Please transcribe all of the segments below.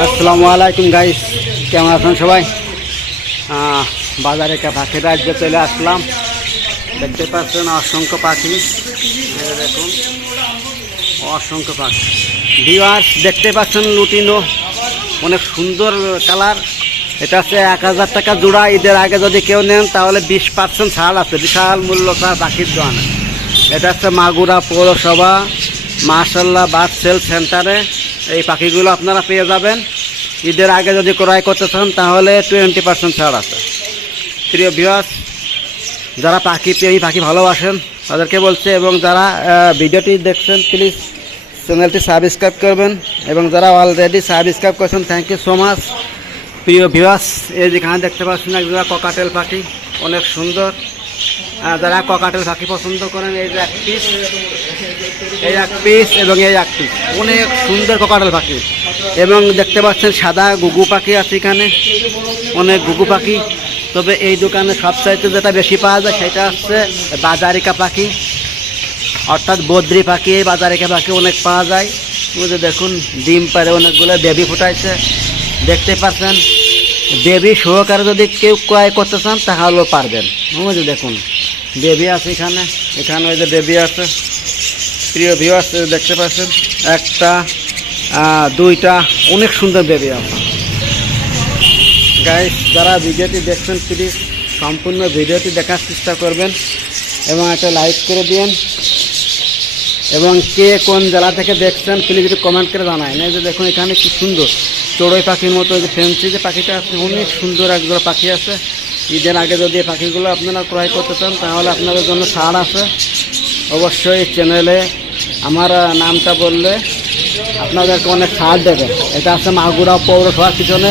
আসসালামু আলাইকুম গাইস কেমন আছেন সবাই? বাজারে পাখির রাজ্যে চলে আসলাম। দেখতে পাচ্ছেন অসংখ্য পাখি। দেখুন, অসংখ্য পাখি। ভিওয়ার্স দেখতে পাচ্ছেন লুটিনো। অনেক সুন্দর কালার। এটা হচ্ছে এক হাজার টাকা জোড়া। ঈদের আগে যদি কেউ নেন, তাহলে বিশ পার্সেন্ট ছাড় আছে। বিশাল মূল্য ছাড় পাখির দোকানে। এটা হচ্ছে মাগুরা পৌরসভা। মার্শাল্লাহ বার্ড সেল সেন্টারে। এই পাখিগুলো আপনারা পেয়ে যাবেন। ঈদের আগে যদি ক্রয় করতে চান, তাহলে টোয়েন্টি পার্সেন্ট ছাড় আছে। প্রিয় ভিউয়ার্স যারা পাখি প্রেমী, পাখি ভালোবাসেন, তাদেরকে বলছে, এবং যারা ভিডিওটি দেখছেন প্লিজ চ্যানেলটি সাবস্ক্রাইব করবেন, এবং যারা অলরেডি সাবস্ক্রাইব করছেন থ্যাংক ইউ সো মাচ প্রিয় ভিউয়ার্স এই যেখানে দেখতে পাচ্ছেন একজোড়া ককাটেল পাখি, অনেক সুন্দর। যারা ককাটেল পাখি পছন্দ করেন, এই এক পিস এই এক পিস এবং এই এক পিস অনেক সুন্দর ককাটেল পাখি। এবং দেখতে পাচ্ছেন সাদা গুগু পাখি আছে এখানে, অনেক গুগু পাখি। তবে এই দোকানে সবচাইতে যেটা বেশি পাওয়া যায় সেটা হচ্ছে বাজারিকা পাখি। অর্থাৎ বদ্রি পাখি, এই বাজারিকা পাখি অনেক পাওয়া যায়। যে দেখুন, ডিম পারে অনেকগুলো বেবি ফুটাইছে। দেখতে পাচ্ছেন বেবি সহকারে যদি কেউ ক্রয় করতে চান, তাহলেও পারবেন। যে দেখুন। বেবি আছে এখানে। এখানে ওই যে বেবি আছে। প্রিয় ভিউ ভিউয়ার্স দেখতে পাচ্ছেন, একটা দুইটা অনেক সুন্দর বেবি আছে। গাইস যারা ভিডিওটি দেখছেন প্লিজ সম্পূর্ণ ভিডিওটি দেখার চেষ্টা করবেন এবং একটা লাইক করে দিন এবং কে কোন জেলা থেকে দেখছেন প্লিজ একটু কমেন্ট করে জানায় না যে দেখুন, এখানে কি সুন্দর। চড়ুই পাখির মতো যে ফেন্সি যে পাখিটা আছে, অনেক সুন্দর একজোড়া পাখি আছে। ঈদের আগে যদি পাখিগুলো আপনারা ক্রয় করতে চান, তাহলে আপনাদের জন্য ছাড় আছে। অবশ্যই চ্যানেলে আমার নামটা বললে আপনাদেরকে অনেক ছাড় দেবে। এটা আছে মাগুরা পৌরসভার পিছনে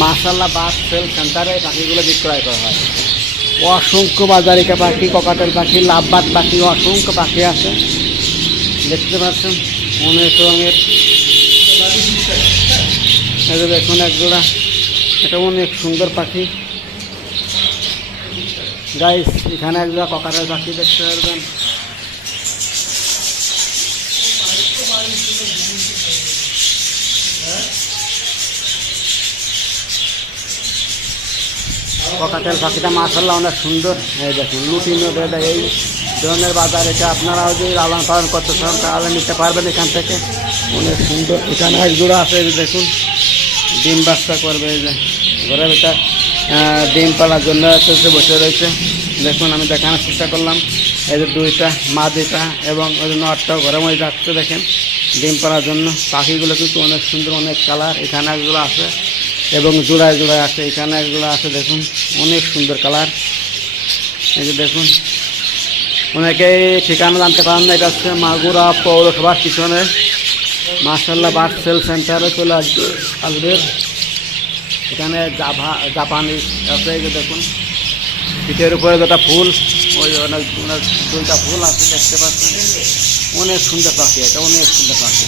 মার্শাল্লাহ বাস সেল সেন্টারে পাখিগুলো বিক্রয় করা হয়। অসংখ্য বাজারিকা পাখি, ককাটেল পাখি লাভবাদ পাখি, অসংখ্য পাখি আছে। দেখতে পাচ্ছেন, অনেক রঙের। দেখুন একজোড়া, এটা অনেক সুন্দর পাখি। গাইস এখানে একজোড়া ককাটেল পাখি দেখতে পারবেন। ককাটেল পাখিটা মাসাল্লাহ অনেক সুন্দর। এই দেখুন লুটিনো রেড এই ধরনের বাজার এটা আপনারাও যদি লালন পালন করতে চান, তাহলে নিতে পারবেন এখান থেকে। অনেক সুন্দর। এখানে এক জোড়া আছে দেখুন। ডিম বাচ্চা করবে, এই যে ঘরের ভিতর। ডিম পালার জন্য চলছে বসে রয়েছে। দেখুন, আমি দেখানোর চেষ্টা করলাম। এই যে দুইটা মা দুইটা এবং ওই জন্য আটটাও ঘরের মধ্যে যাচ্ছে, দেখেন। ডিম পালার জন্য পাখিগুলো কিন্তু অনেক সুন্দর, অনেক কালার। এখানে একগুলো আছে এবং জোড়ায় জোড়ায় আছে। এখানে একগুলো আছে, দেখুন, অনেক সুন্দর কালার। এই যে দেখুন, অনেকেই ঠিকানা জানতে পারেন না, এটা হচ্ছে মাগুরা পৌরসভার পিছনে। মার্শাল্লাহ বার্ড সেল সেন্টারে চলে আসবে। আসবেন এখানে জাভা, জাপানিজ, আছে দেখুন। পিঠের উপরে যেটা ফুল, ওই অনেক দুইটা ফুল আছে, দেখতে পাচ্ছেন? অনেক সুন্দর পাখি, এটা অনেক সুন্দর পাখি।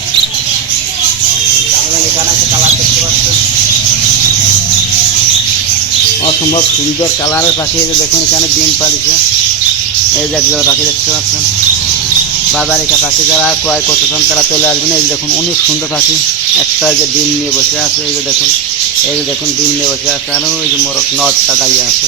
এখানে একটা কালার দেখতে পাচ্ছেন। অসম্ভব সুন্দর কালারের পাখি এই দেখুন, এখানে ডিম পালিছে এই যে একজোড়া পাখি দেখতে পাচ্ছেন। বাজারিকা পাখি যারা ক্রয় করতে চান, তারা চলে আসবেন। এই দেখুন, অনেক সুন্দর পাখি। একটা যে ডিম নিয়ে বসে আছে, এই যে দেখুন। এই যে দেখুন, ডিম নিয়ে বসে আছে আর ওই যে মোরক নটটা দাঁড়িয়ে আছে।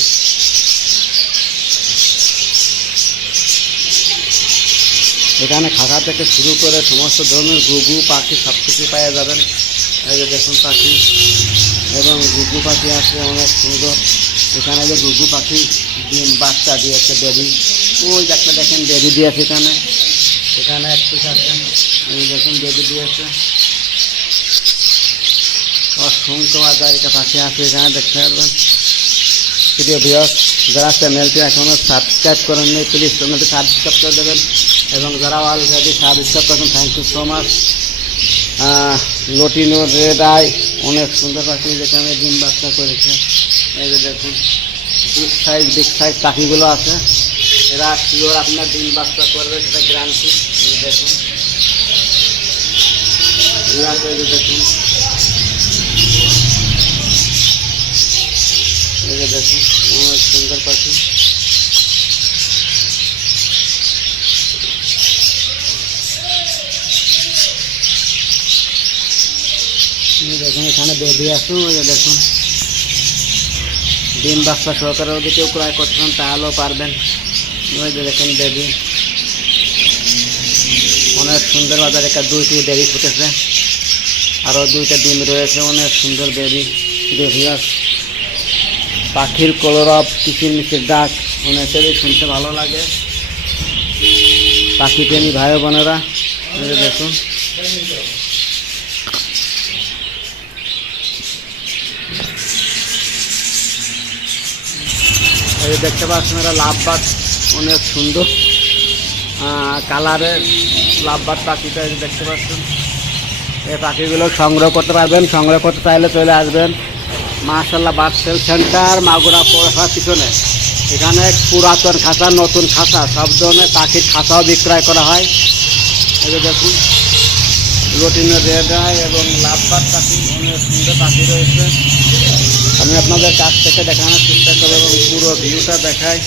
এখানে খাঁচা থেকে শুরু করে সমস্ত ধরনের গুগু পাখি সব কিছু পাওয়া যাবেন এই যে দেখুন পাখি, এবং গুগু পাখি আছে অনেক সুন্দর। এখানে যে গুগু পাখি, ডিম বাচ্চা দিয়েছে বেবি। ওই একটা দেখেন, বেবি দিয়েছে এখানে। এখানে এক পিস আছে দেখুন, বেবি দিয়েছে। অসংখ্য এটা পাখি আছে এখানে, দেখতে পারবেন। প্রিয় ভিওস যারা চ্যানেলটি এখনও সাবস্ক্রাইব করেননি প্লিজ চ্যানেলটি সাবস্ক্রাইব করে দেবেন এবং যারা অলরেডি সাবস্ক্রাইব করেছেন thank you so much lutino, red eye, অনেক সুন্দর পাখি যেখানে ডিম বাচ্চা করেছে। এই যে দেখুন বিগ সাইজ বিগ সাইজ পাখিগুলো আছে। এরা শিওর আপনার ডিম বাচ্চা করবে, সেটা গ্যারান্টি দেখুন। দেখুন। এই যে দেখুন অনেক সুন্দর পাখি। দেখুন, এখানে বেবি আসুন দেখুন। ডিম বাচ্চা সহকারে যদি কেউ ক্রয় করতে চান, তাহলেও পারবেন। ওই দেখুন বেবি। অনেক সুন্দর বাজারে একটা দুইটি বেবি ফুটেছে। আরও দুইটা ডিম রয়েছে, অনেক সুন্দর বেবি বেবি পাখির কলরব কিচিরমিচির ডাক অনেকেরই শুনতে ভালো লাগে। পাখি প্রেমী ভাই বোনেরা দেখুন। দেখতে পাচ্ছেন এরা লাভবাদ অনেক সুন্দর। কালারের লাভবাদ পাখিটা দেখতে পাচ্ছেন। এই পাখিগুলো সংগ্রহ করতে পারবেন, সংগ্রহ করতে চাইলে চলে আসবেন। মার্শাল্লাহ বার্ড সেল সেন্টার, মাগুরা পৌরসভার পিছনে। এখানে পুরাতন খাঁচা, নতুন খাঁচা, সব ধরনের পাখির খাঁচাও বিক্রয় করা হয়। এই দেখুন রেড আই এবং লাভবাদ পাখি, অনেক সুন্দর পাখি রয়েছে। আমি আপনাদের কাছ থেকে দেখানোর চেষ্টা করব এবং পুরো ভিউটা দেখাই।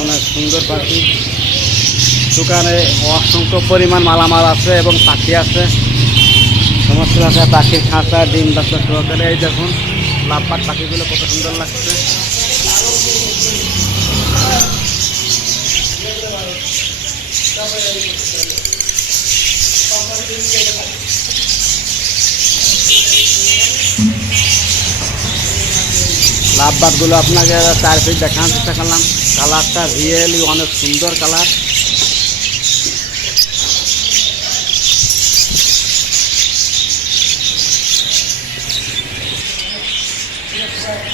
অনেক সুন্দর পাখি। দোকানে অসংখ্য পরিমাণ মালামাল আছে এবং পাখি আছে। সমস্ত পাখির খাঁচা, ডিম বাচ্চা সহকারে, এই দেখুন। লাভবাদ পাখিগুলো কত সুন্দর লাগছে। লাভবাদগুলো আপনাকে চার পিস দেখানোর চেষ্টা করলাম। কালারটা রিয়েলি অনেক সুন্দর কালার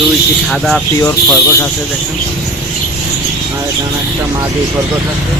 দুইটি সাদা পিওর খরগোশ আছে দেখেন। আর এখানে একটা মাদি খরগোশ আছে।